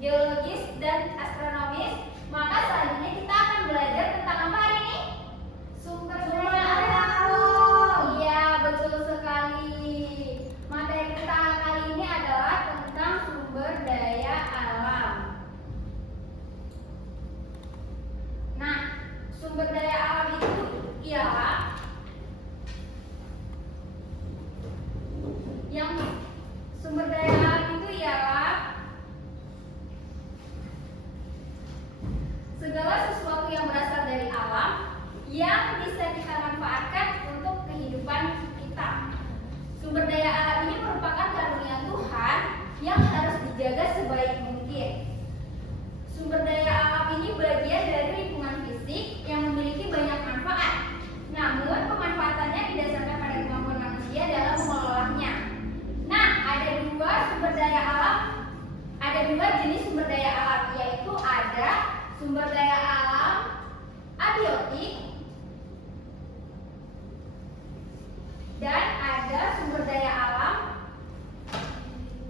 geologis, dan astronomis. Maka selanjutnya kita akan belajar tentang apa hari ini? Sumber daya alam. Iya, betul sekali. Materi kita kali ini adalah tentang sumber daya alam. Nah, sumber daya alam itu ialah sumber daya alam itu ialah segala sesuatu yang berasal dari alam yang bisa kita manfaatkan untuk kehidupan kita. Sumber daya alam ini merupakan karunia Tuhan yang harus dijaga sebaik mungkin. Sumber daya alam ini bagian dari lingkungan fisik yang memiliki banyak manfaat. Namun pemanfaatannya didasarkan pada kemampuan manusia dalam mengelolanya. Nah, ada dua jenis sumber daya alam, yaitu ada sumber daya alam abiotik dan ada sumber daya alam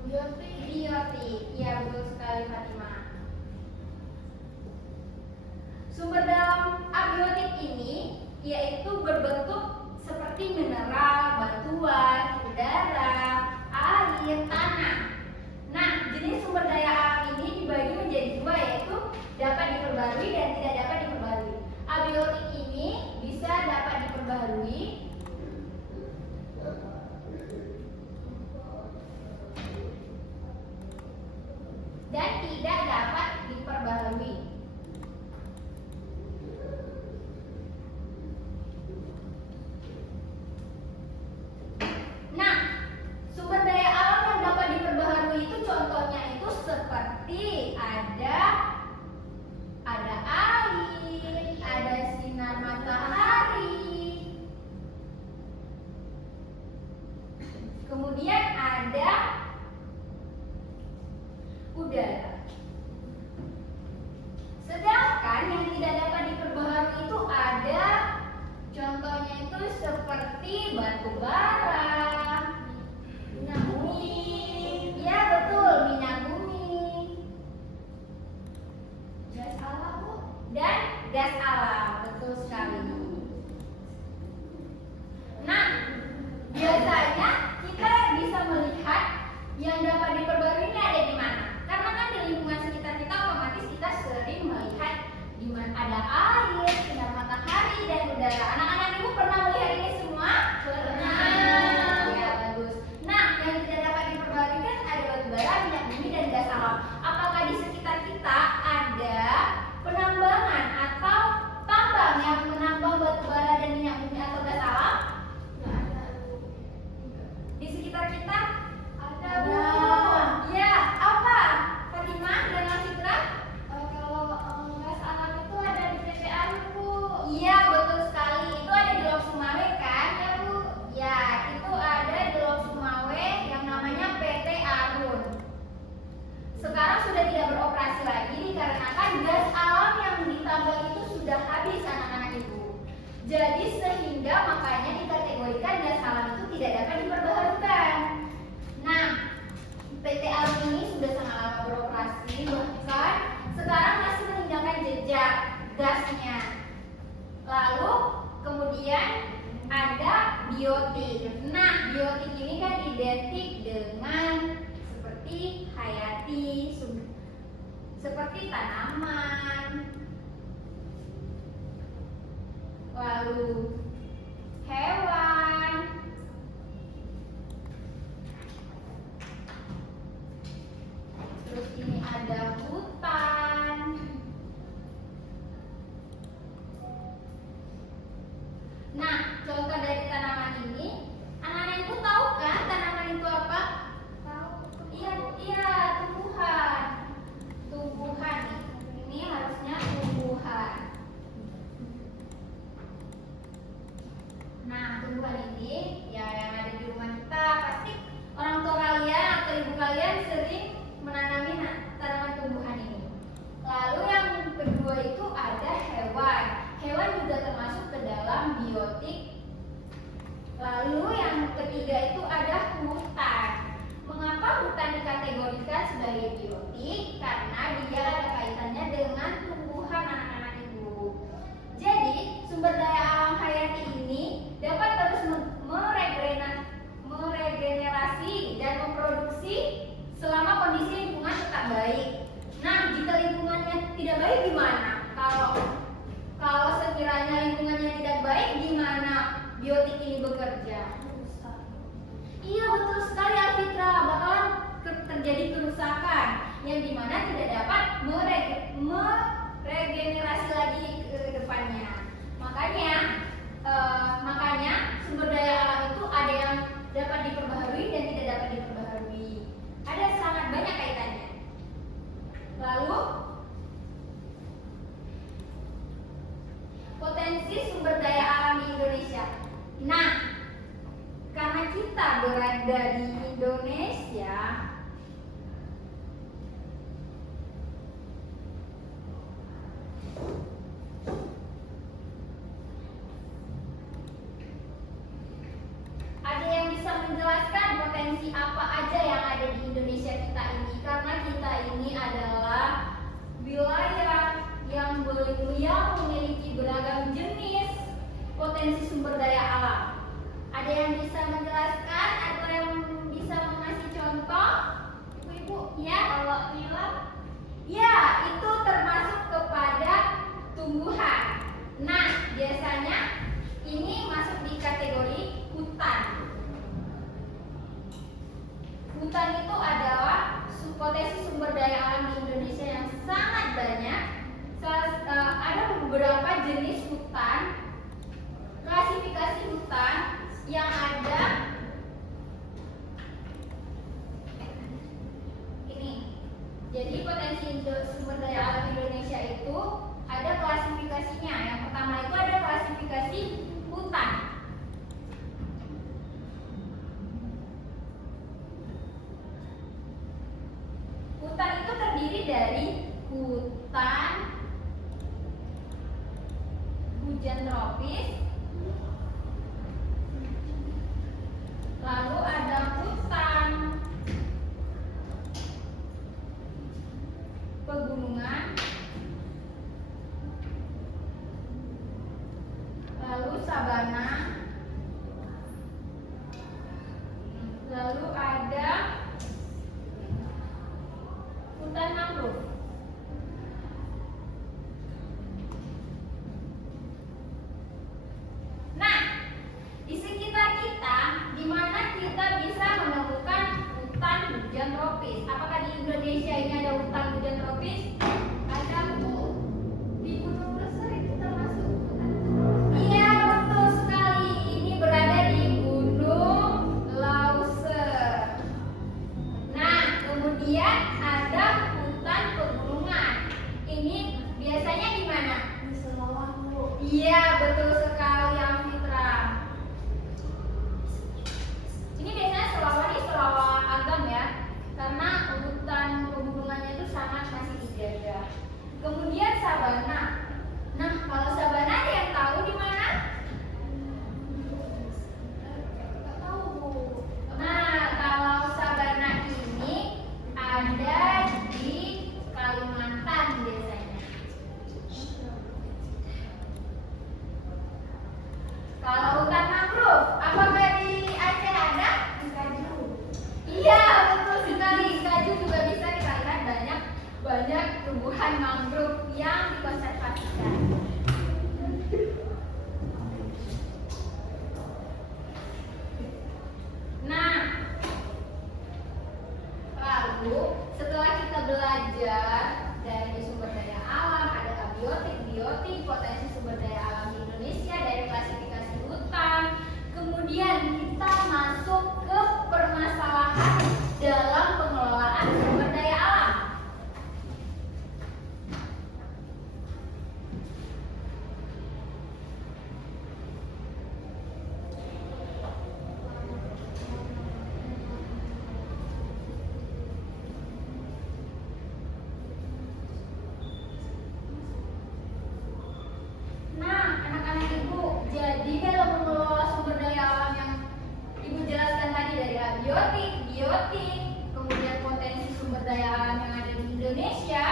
biotik. Ya, betul sekali Fatimah. Sumber dalam abiotik ini yaitu berbentuk seperti mineral, batuan, udara, air, tanah. Nah, jenis sumber daya alam ini dibagi menjadi dua, yaitu dapat diperbarui dan tidak dapat diperbarui. Abiotik ini bisa dapat diperbarui dan tidak dapat diperbarui. Nah, sumber daya alam yang dapat diperbaharui itu contohnya itu seperti ada air, ada sinar matahari, gas alam, betul sekali. Nah, biasanya kita bisa melihat yang dapat diperbarui ini ada di mana? Karena kan di lingkungan sekitar kita otomatis kita sering melihat di mana ada air, sinar matahari, dan udara. Anak-anak ibu pernah melihat ini semua? Pernah. Ya, bagus. Nah, yang tidak dapat diperbarui kan ada batu bara, minyak bumi, dan gas alam. Apakah di sekitar kita ada penambangan atau tambang yang menambang batu bara dan minyak bumi atau gas alam? Di sekitar kita ada, Bu. Ya, apa? Fatimah dan Alfitra? Kalau gas alam itu ada di PT Arun, Bu. Iya, betul sekali. Itu ada di Lok Sumawe kan? Ya, Bu. Ya, itu ada di Lok Sumawe yang namanya PT Arun. Sekarang sudah tidak beroperasi lagi dikarenakan gas alam yang ditambang itu sudah habis, anak-anak ibu. Jadi sehingga makanya dikategorikan gas alam itu tidak dapat diperbaharukan. Nah, PT Arun ini sudah sangat lama beroperasi, bahkan sekarang masih meninggalkan jejak gasnya. Lalu kemudian ada biotik. Nah, biotik ini kan identik dengan seperti hayati, seperti tanaman, lalu hewan, terus ini ada hutan. Nah, contoh dari tanaman ini, anak-anak ibu tahu kan tanaman itu apa? Tahu. Iya, tumbuhan. Tumbuhan ini harusnya tumbuhan. Nah, tumbuhan ini ya yang ada di rumah kita, pasti orang tua kalian atau ibu kalian sering menanami tanaman tumbuhan ini. Lalu yang kedua itu ada hewan. Hewan juga termasuk ke dalam biotik. Lalu yang ketiga itu ada hutan. Mengapa hutan dikategorikan sebagai biotik? Karena dia ada kaitannya dengan tumbuhan, anak-anak ibu. Jadi sumber daya alam hayati ini dapat terus meregenerasi dan memproduksi selama kondisi lingkungan tetap baik. Nah, jika lingkungannya tidak baik gimana? Kalau sekiranya lingkungannya tidak baik, gimana biotik ini bekerja? Iya, betul sekali Alfitra, bakalan terjadi kerusakan yang dimana tidak dapat meregenerasi lagi ke depannya. Makanya sumber daya alam itu ada yang dapat diperbaharui dan tidak dapat diperbaharui. Ada sangat banyak kaitannya. Lalu potensi sumber daya alam di Indonesia. Nah, karena kita berada di Indonesia, ada yang bisa menjelaskan potensi apa aja yang ada di Indonesia kita ini? Karena kita ini adalah wilayah yang memiliki beragam jenis potensi sumber daya alam. Ada yang bisa menjelaskan atau yang bisa mengasih contoh? Ibu-ibu, ya, kalau nilam? Ya, itu termasuk kepada tumbuhan. Nah, biasanya ini masuk di kategori hutan. Hutan itu adalah potensi sumber daya alam di Indonesia yang sangat banyak. Ada beberapa jenis hutan, klasifikasi hutan yang ada ini. Jadi potensi sumber daya alam Indonesia itu ada klasifikasinya. Yang pertama itu ada klasifikasi hutan. Hutan itu terdiri dari hutan hujan tropis, lalu ada hutan pegunungan, sabana, lalu ada hutan mangrove. Nah, di sekitar kita, di mana kita bisa menemukan hutan hujan tropis. Apakah di Indonesia ini ada hutan hujan tropis? Ada, Bu. Di Gunung Leuser itu termasuk hutan hujan tropis. Iya, betul sekali. Ini berada di Gunung Leuser. Nah, kemudian ada hutan pegunungan. Ini biasanya di mana? Di Selawang, Bu. Iya, betul sekali, Amfitra. Ini biasanya Selawang ini Selawang Agam ya, karena hutan pegunungannya itu sangat masih dijaga. Kemudian sabana. Nah, kalau sabana ada yang tahu di mana? Nggak tahu, Bu. Nah, kalau sabana ini ada di Kalimantan biasanya. Kalau hutan mangrove, apakah di Aceh ada? Di Kaju. Iya, betul sekali. Kaju juga bisa kita lihat banyak tumbuhan mangrove yang dikonservasikan. Nah, lalu setelah kita belajar dari sumber daya alam, ada abiotik, biotik, potensi sumber daya alam di Indonesia, dari klasifikasi hutan, kemudian kita masuk ke permasalahan dalam pengelolaan sumber daya alam. Nah, anak-anak Ibu, jadi dalam mengelola sumber daya alam yang Ibu jelaskan tadi dari abiotik, biotik, kemudian potensi sumber daya alam yang ada di Indonesia,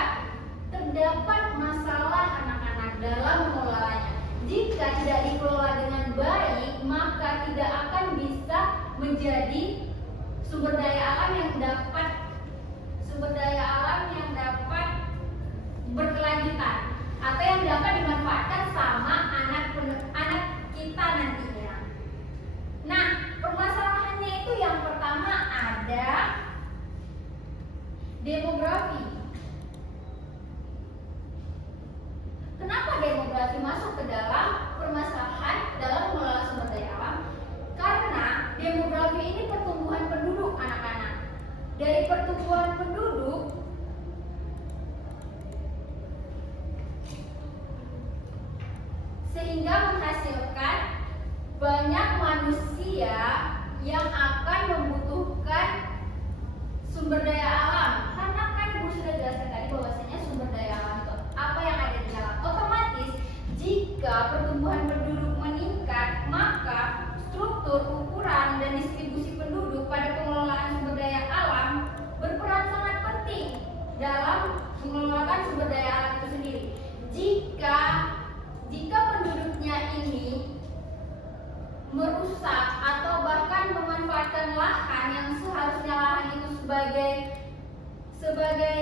terdapat masalah anak-anak dalam mengelolanya. Jika tidak dikelola dengan baik, maka tidak akan bisa menjadi sumber daya alam yang dapat berkelanjutan atau yang dapat dimanfaatkan sama anak kita nantinya. Nah, permasalahannya itu yang pertama ada demografi. Kenapa demografi masuk ke dalam permasalahan dalam mengelola sumber daya alam? Karena demografi ini pertumbuhan penduduk anak-anak. Dari pertumbuhan penduduk sehingga menghasilkan banyak manusia yang akan membutuhkan sumber daya alam. Karena kan Ibu sudah jelaskan tadi bahwasanya sumber daya alam itu apa yang ada di alam. Otomatis jika pertumbuhan penduduk meningkat, maka struktur, ukuran, dan distribusi penduduk pada pengelolaan sumber daya alam berperan sangat penting dalam mengelola sumber daya alam itu sendiri. Jika penduduknya ini merusak atau bahkan memanfaatkan lahan yang seharusnya lahan itu sebagai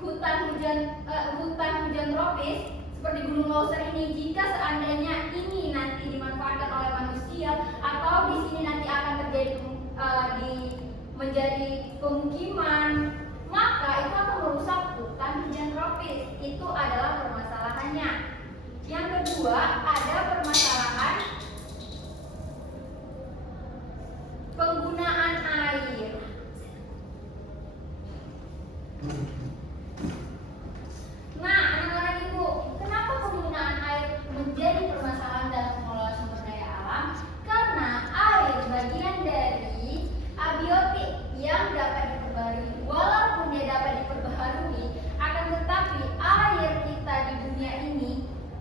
hutan hujan tropis seperti Gunung Leuser ini, jika seandainya ini nanti dimanfaatkan oleh manusia atau di sini nanti akan terjadi menjadi pemukiman, maka itu akan merusak hutan hujan tropis. Itu adalah permasalahannya. Yang kedua, ada permasalahan penggunaan air. Nah, anak-anak Ibu, kenapa penggunaan air menjadi permasalahan dalam mengelola sumber daya alam? Karena air bagian dari abiotik yang dapat diperbarui. Walaupun dia dapat diperbaharui, akan tetapi air kita di dunia ini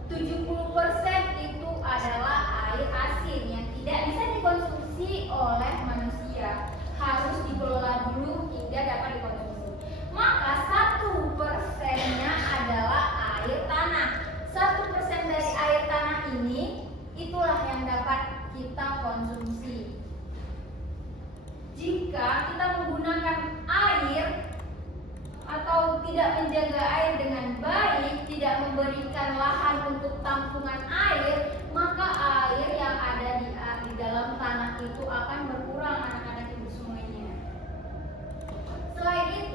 70% itu adalah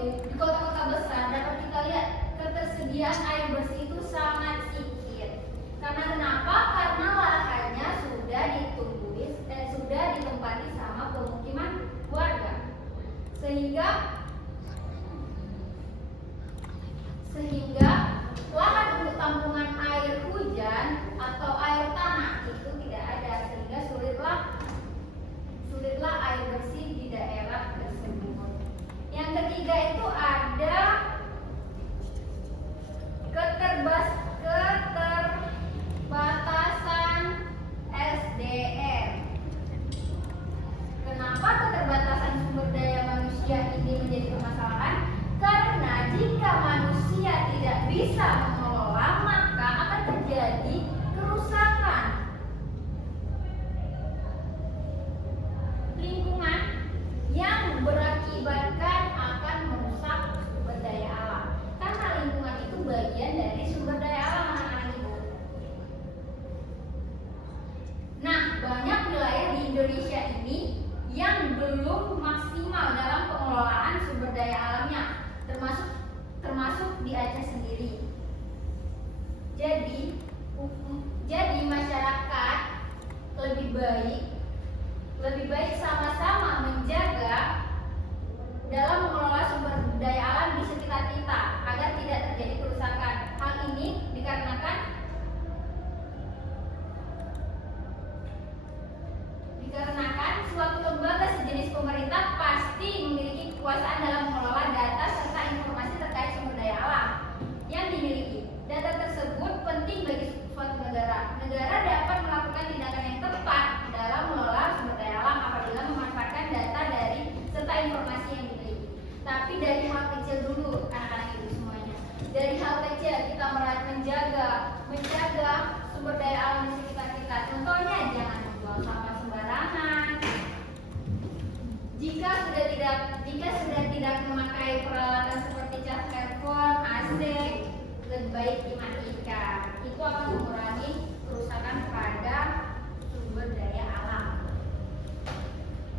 di kota-kota besar dapat kita lihat ketersediaan air bersih itu sangat sedikit. Karena kenapa? Karena lahannya sudah ditempati sama pemukiman warga. Sehingga lahan untuk tampungan air hujan atau air tanah itu tidak ada, sehingga sulitlah air bersih di daerah tersebut. Yang ketiga itu ada keterbatasan SDM. Kenapa keterbatasan sumber daya manusia ini menjadi permasalahan? Karena jika manusia tidak bisa mengelola, maka akan terjadi kerusakan lingkungan yang berakibatkan akan merusak sumber daya alam. Karena lingkungan itu bagian dari sumber daya alam, anak-anak ibu. Nah, banyak wilayah di Indonesia ini yang belum maksimal dalam pengelolaan sumber daya alamnya, termasuk di Aceh sendiri. Jadi masyarakat lebih baik sama-sama menjaga dalam mengelola sumber daya alam di sekitar kita agar tidak terjadi kerusakan. Hal ini dikarenakan suatu lembaga sejenis pemerintah pasti memiliki kekuasaan dalam mengelola data serta informasi terkait sumber daya alam yang dimiliki. Data tersebut penting bagi suatu negara. Negara dapat melakukan tindakan yang tepat dalam mengelola sumber daya alam apabila memanfaatkan data dari serta informasi yang dimiliki. Tapi dari hal kecil dulu, anak-anak ibu semuanya. Dari hal kecil kita menjaga sumber daya alam di sekitar kita. Contohnya jangan membuang sampah sembarangan. Jika sudah tidak memakai peralatan seperti cas handphone, AC, lebih baik dimatikan. Itu akan mengurangi kerusakan pada sumber daya alam.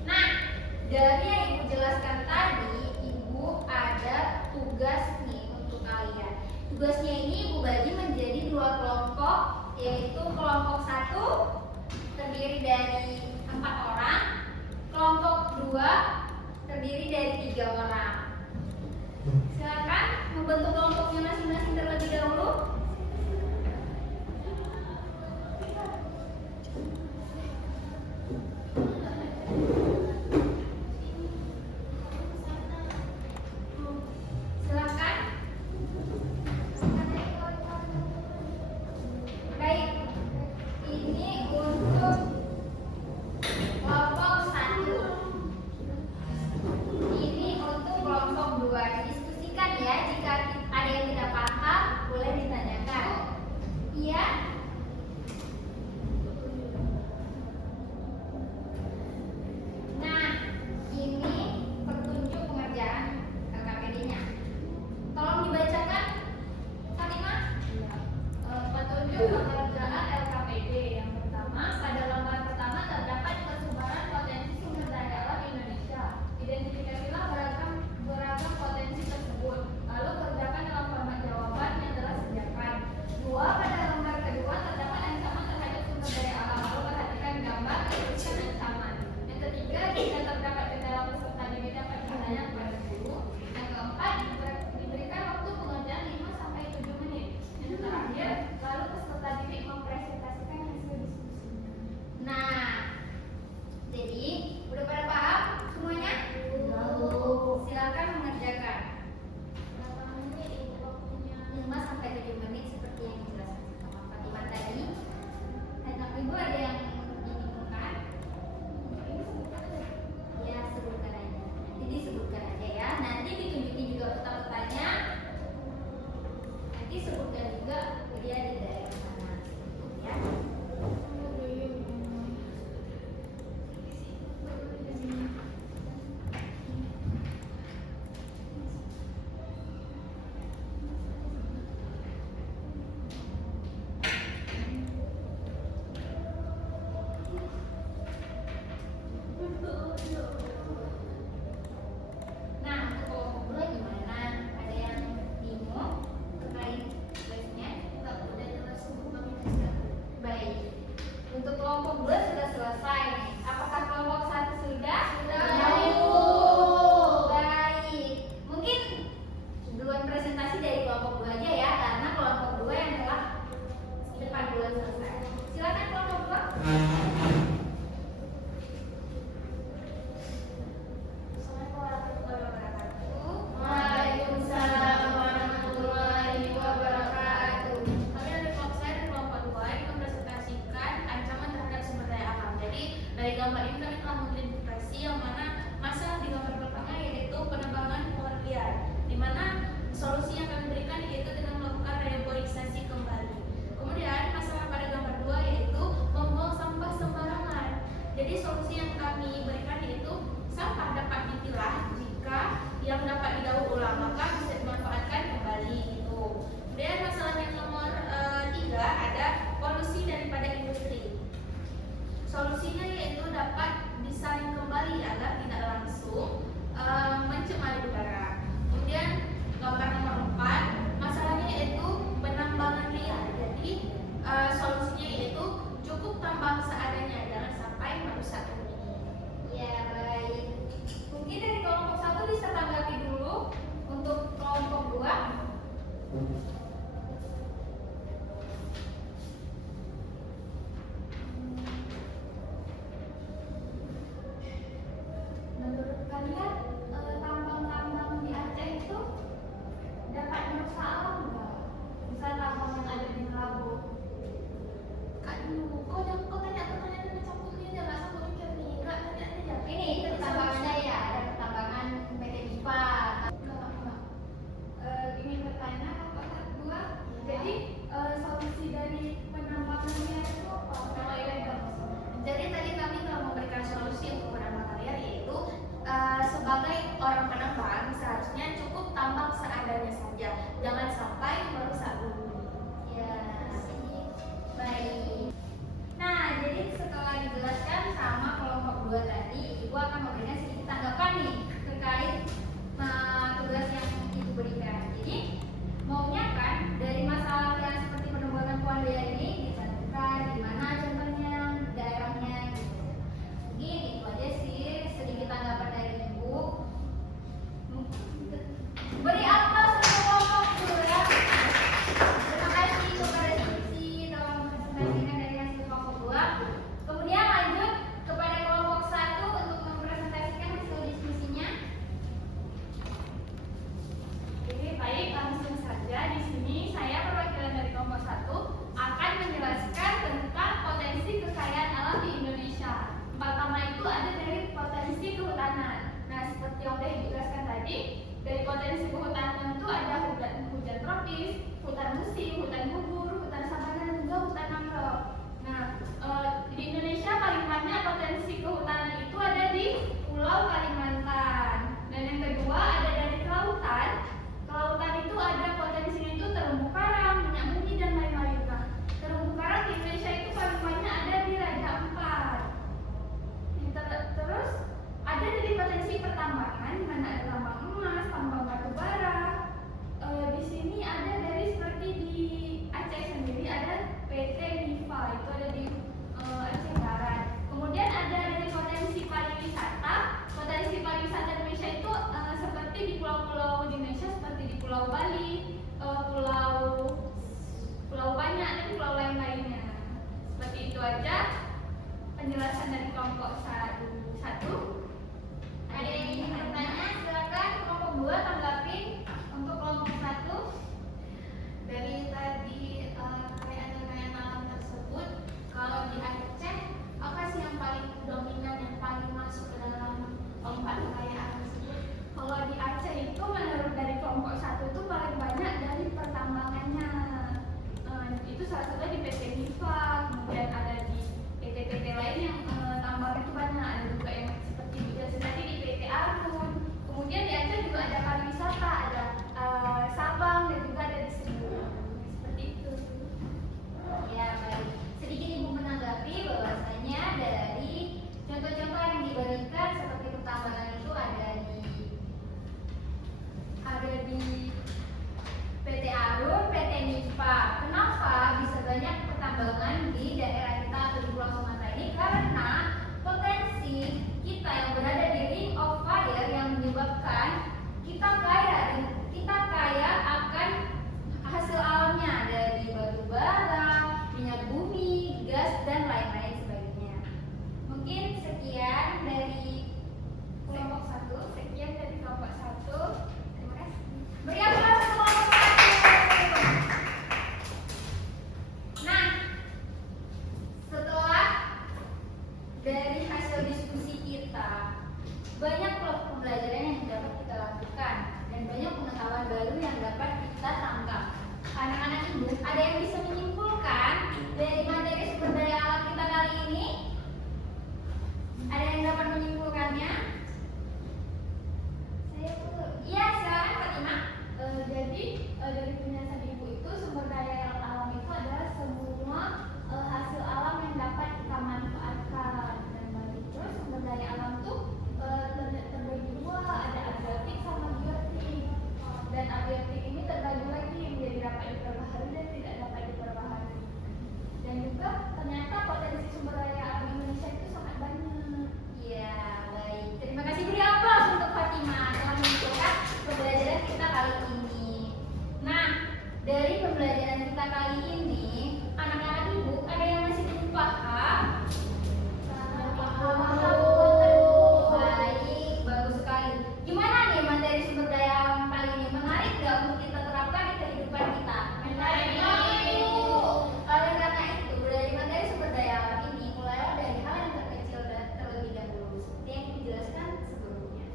Nah, dari yang Ibu jelaskan tadi, Ibu ada tugas nih untuk kalian. Tugasnya ini Ibu bagi menjadi 2 kelompok, yaitu kelompok 1 terdiri dari 4 orang, kelompok 2 terdiri dari 3 orang. Silakan membentuk kelompoknya masing-masing terlebih dahulu. Silakan. Baik. Ini untuk kelompok 1. Ini untuk kelompok 2. Diskusikan ya, jika ada yang tidak paham boleh ditanya selesai. Silakan kelompok 2. Waalaikumsalam warahmatullahi wabarakatuh. Kami dari kelompok saya dan kelompok 2 ini mempresentasikan ancaman terhadap sumber daya alam. Jadi dari gambar ini kami telah mengidentifikasi yang mana masalah di gambar pertama yaitu penebangan pohon liar, di mana solusi yang kami berikan yaitu dengan melakukan reboisasi kembali. Kemudian masalah pada gambar 2 yaitu membuang sampah sembarangan. Jadi solusi yang kami berikan yaitu sampah dapat dipilah jika yang dapat didaur ulang maka bisa dimanfaatkan kembali gitu. Kemudian masalah yang nomor 3 ada polusi daripada industri. Solusinya yaitu dapat disaring kembali agar tidak langsung mencemari udara. Kemudian gambar nomor 4 masalahnya yaitu penambangan liar. Jadi solusinya yaitu cukup tambang seadanya, jangan sampai merusak bumi. Ya, baik. Mungkin dari kelompok 1 bisa tanggapi dulu untuk kelompok 2. Menurut kalian tambang-tambang di Aceh itu dapat merusak alam nggak? Misal tambang yang ada di Melabu. Kak dulu, kau tanya pertanyaan yang campurnya aja, nggak sambung mikir nih, nggak tanya aja. Ini pertambangannya ya, ada pertambangan PT MIPA. Ingin bertanya kelompok 2. Jadi solusi dari penambangannya itu apa? Kalau ilegal maksudnya. Jadi tadi kami telah memberikan solusi untuk penambangan liar yaitu sebagai orang penambang seharusnya cukup tambang seadanya saja, jangan sampai merusak bumi. Ya, baik. Nah, jadi setelah dijelaskan sama kelompok 2 tadi, Ibu akan memberikan sedikit tanggapan nih terkait tugas yang Ibu berikan. Jadi, maunya kan dari masalah yang seperti penebangan pohon liar ini dicantumkan di mana contohnya daerahnya gitu. Mungkin itu aja sih sedikit tanggapan dari Ibu. Beri aplaus untuk kelompok 2. Terima kasih kepada Cici telah mempresentasikan dari hasil kelompok 2. Kemudian lanjut kepada kelompok 1 untuk mempresentasikan hasil diskusinya. Oke, baik, langsung saja di sini saya perwakilan dari kelompok 1 akan menjelaskan tentang potensi kekayaan alam di Indonesia. Pertama itu ada dari potensi kehutanan. Nah, seperti yang sudah dijelaskan tadi, dari potensi kehutanan itu ada hutan tropis, hutan musim, hutan gugur, hutan sabana, dan juga hutan mangrove. Nah, di Indonesia paling banyak potensi kehutanan itu ada di Pulau Kalimantan. Dan yang kedua ada dari kelautan. Kelautan itu ada potensinya itu terumbu karang, minyak bumi, dan lain-lain. Nah, terumbu karang di Indonesia itu paling banyak ada di Raja Ampat. Terus ada dari potensi pertambangan, di mana ada tambang emas, tambang batu bara. Di sini ada dari seperti di Aceh sendiri ada PT MIPA, itu ada di Aceh Barat. Kemudian ada dari potensi pariwisata. Potensi pariwisata Indonesia itu seperti di pulau-pulau di Indonesia seperti di Pulau Bali, pulau banyak dan pulau lain-lainnya. Seperti itu aja penjelasan dari kelompok 1. Ada yang ingin bertanya? Silakan kelompok 2 tanggapi untuk kelompok 1. Dari tadi kekayaan alam tersebut, kalau di Aceh apa sih yang paling dominan, yang paling masuk ke dalam keempat kekayaan tersebut? Kalau di Aceh itu menurut dari kelompok 1 itu paling banyak dari pertambangannya. Itu salah satunya di PT MIPA, kemudian ada di PT-PT lain yang tambang itu banyak, ada juga yang seperti dijelasin tadi di PT Arun. Kemudian di Aceh juga ada pariwisata, ada Sabang dan juga ada di Seribu. Seperti itu. Ya, baik. Sedikit Ibu menanggapi bahwasanya dari contoh-contoh yang diberikan seperti pertambangan itu ada di PT Arun, PT MIPA. Kenapa bisa banyak pertambangan di daerah kita atau di Pulau Sumatera ini? Karena potensi kita yang berada di ring of fire yang menyebabkan kita kaya akan hasil alamnya dari batu bara, minyak bumi, juga ternyata potensi sumber daya alam Indonesia itu sangat banyak. Ya, baik. Terima kasih, beri aplaus untuk Fatimah telah menunjukkan pembelajaran kita kali ini. Nah, dari pembelajaran kita kali ini, anak-anak ibu ada yang masih belum paham? Baik, bagus sekali. Gimana nih materi sumber daya alam kali ini? Menarik nggak untuk kita terapkan di kehidupan kita? Menarik. Oleh karena itu, dari materi sumber daya alam ini mulailah dari hal yang terkecil dan terlebih dahulu, seperti yang dijelaskan sebelumnya.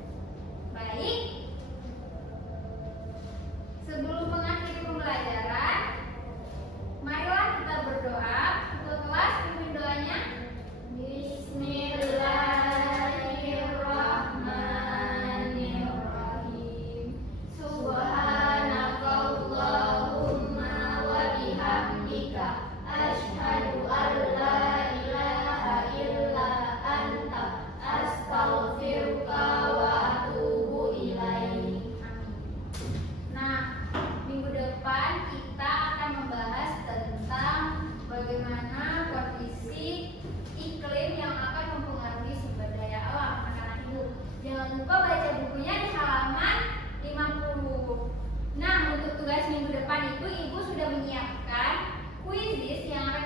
Baik, sebelum mengakhiri pembelajaran, marilah kita berdoa. Ketua kelas, pimpin doanya. Bismillahirrahmanirrahim. Subhanakallahumma wa bihamdika asyhadu an la ilaha illa anta astaghfiruka wa atubu ilaik. Nah, minggu depan kita akan membahas tentang bagaimana kondisi iklim yang akan mempengaruhi sumber daya alam anak-anak ibu. Jangan lupa baca bukunya di halaman 50. Nah, untuk tugas minggu depan itu ibu sudah menyiapkan kuisis yang akan